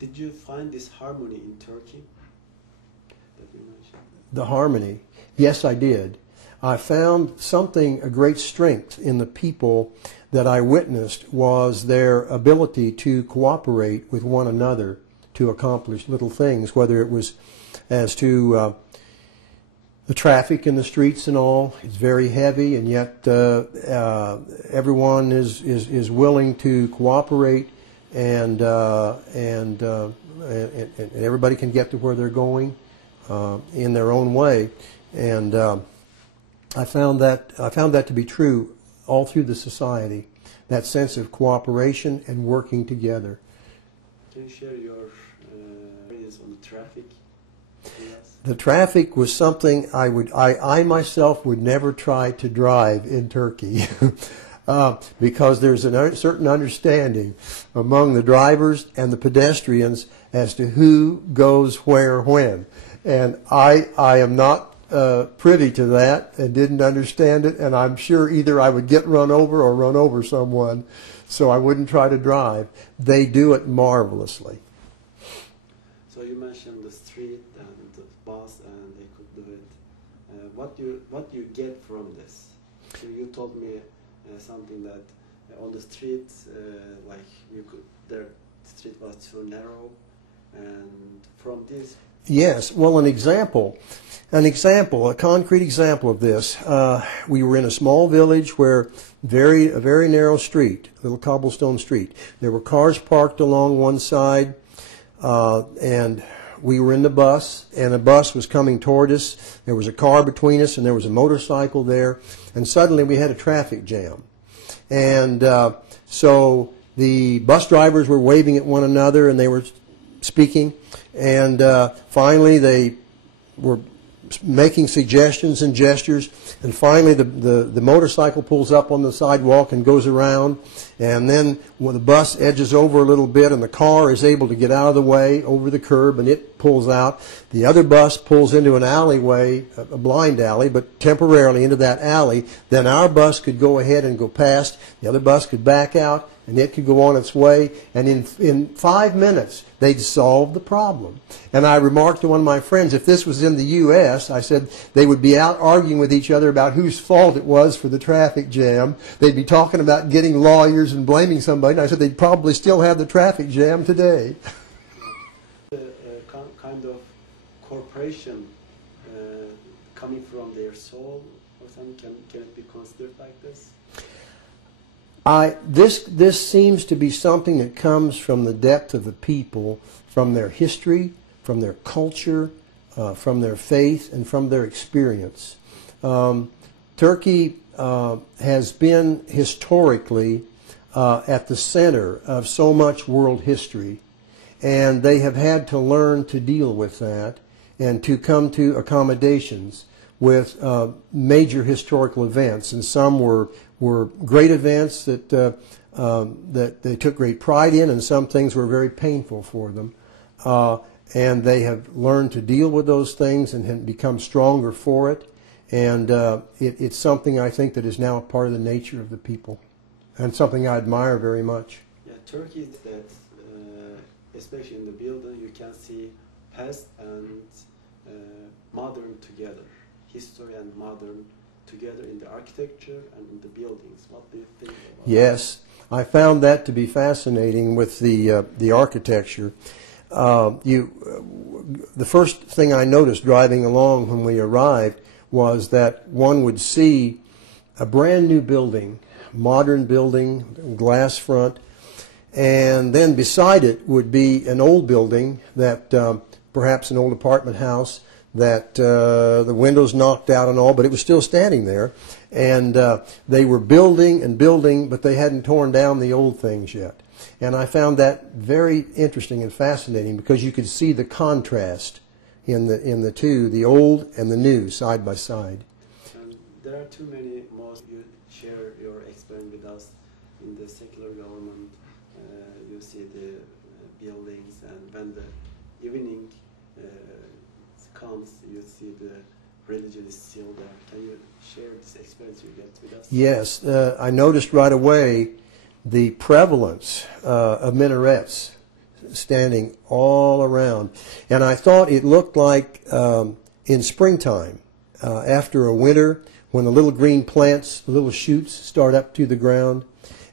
Did you find this harmony in Turkey that you mentioned? The harmony. Yes, I did. I found something, a great strength in the people that I witnessed was their ability to cooperate with one another to accomplish little things, whether it was as to the traffic in the streets and all. It's very heavy, and yet everyone is willing to cooperate, and everybody can get to where they're going in their own way. And I found that to be true all through the society. That sense of cooperation and working together. Can you share your ideas on the traffic? The traffic was something I myself would never try to drive in Turkey because there's a certain understanding among the drivers and the pedestrians as to who goes where when. And I am not privy to that and didn't understand it, and I'm sure either I would get run over or run over someone, so I wouldn't try to drive. They do it marvelously. So you mentioned the street and the bus, and they could do it. What do you get from this? So you told me something that on the street, like the street was too narrow, and from this. Yes, well, a concrete example of this. We were in a small village where a very narrow street, a little cobblestone street. There were cars parked along one side, and we were in the bus, and a bus was coming toward us. There was a car between us, and there was a motorcycle there, and suddenly we had a traffic jam. And so the bus drivers were waving at one another, and they were speaking, and finally they were making suggestions and gestures, and finally the motorcycle pulls up on the sidewalk and goes around, and then when the bus edges over a little bit and the car is able to get out of the way over the curb and it pulls out, the other bus pulls into an alleyway, a blind alley, but temporarily into that alley. Then our bus could go ahead and go past, the other bus could back out, and it could go on its way, and in 5 minutes they'd solve the problem. And I remarked to one of my friends, if this was in the U.S., I said they would be out arguing with each other about whose fault it was for the traffic jam. They'd be talking about getting lawyers and blaming somebody, and I said they'd probably still have the traffic jam today. Kind of corporation coming from their soul or something, can it be considered like this? This seems to be something that comes from the depth of the people, from their history, from their culture, from their faith, and from their experience. Turkey has been historically at the center of so much world history, and they have had to learn to deal with that and to come to accommodations with major historical events, and some were great events that they took great pride in, and some things were very painful for them. And they have learned to deal with those things and have become stronger for it. And it's something I think that is now a part of the nature of the people, and something I admire very much. Yeah, Turkey is that, especially in the building, you can see past and modern together, history and modern together in the architecture and in the buildings. What do you think about that? Yes, I found that to be fascinating with the architecture. The first thing I noticed driving along when we arrived was that one would see a brand new building, modern building, glass front, and then beside it would be an old building that perhaps an old apartment house that the windows knocked out and all, but it was still standing there. And they were building and building, but they hadn't torn down the old things yet. And I found that very interesting and fascinating because you could see the contrast in the two, the old and the new, side by side. There are too many mosques. You share your experience with us in the secular government. You see the buildings, and when the evening comes, you see the religion is still there. Can you share this experience you get with us? Yes, I noticed right away the prevalence of minarets standing all around. And I thought it looked like in springtime, after a winter, when the little green plants, the little shoots start up to the ground.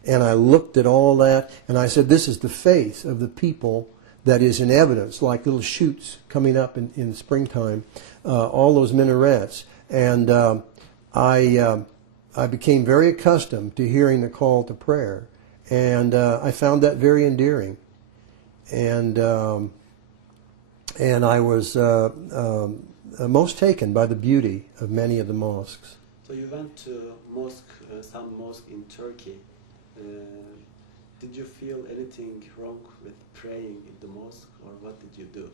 And I looked at all that, and I said, this is the faith of the people that is in evidence, like little shoots coming up in springtime, all those minarets. And I became very accustomed to hearing the call to prayer. And I found that very endearing. And I was most taken by the beauty of many of the mosques. So you went to some mosque in Turkey. Did you feel anything wrong with praying in the mosque, or what did you do?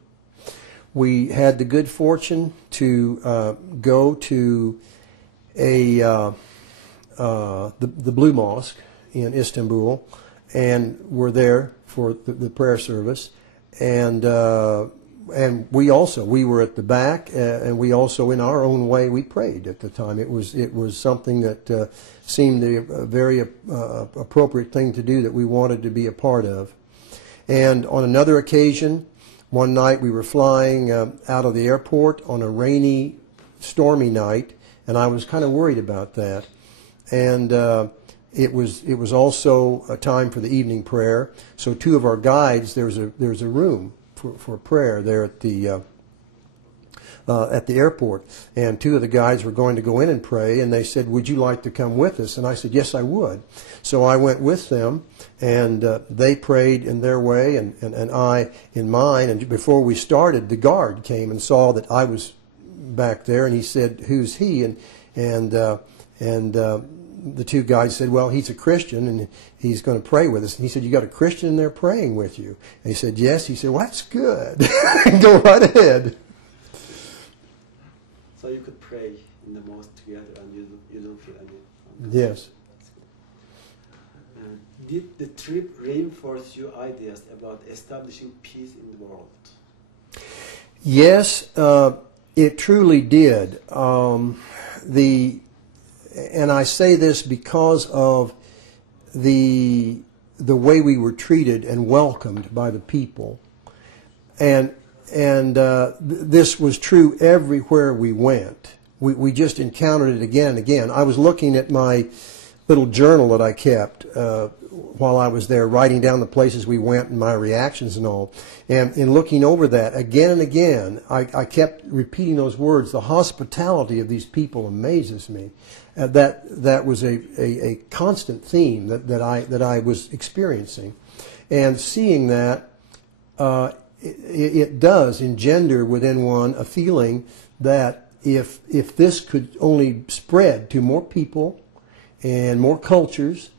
We had the good fortune to go to the Blue Mosque in Istanbul, and were there for the prayer service, and we were at the back, and we also, in our own way, we prayed at the time. It was something that seemed a very appropriate thing to do, that we wanted to be a part of. And on another occasion, one night we were flying out of the airport on a rainy, stormy night, and I was kind of worried about that. And it was also a time for the evening prayer. So two of our guides, there's a room for prayer there at the airport, and two of the guides were going to go in and pray, and they said, would you like to come with us? And I said, yes, I would. So I went with them, and they prayed in their way, and I in mine. And before we started, the guard came and saw that I was back there, and he said, who's he? And the two guys said, well, he's a Christian, and he's going to pray with us. And he said, you got a Christian in there praying with you? And he said, yes. He said, well, that's good. Go right ahead. So you could pray in the mosque together, and you don't feel any... Yes. Did the trip reinforce your ideas about establishing peace in the world? Yes, it truly did. And I say this because of the way we were treated and welcomed by the people, and this was true everywhere we went. We just encountered it again and again. I was looking at my little journal that I kept while I was there, writing down the places we went and my reactions and all. And in looking over that again and again, I kept repeating those words. The hospitality of these people amazes me. That was a constant theme that I was experiencing, and seeing that it does engender within one a feeling that if this could only spread to more people and more cultures,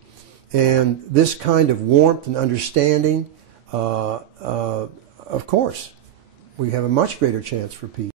and this kind of warmth and understanding, of course, we have a much greater chance for peace.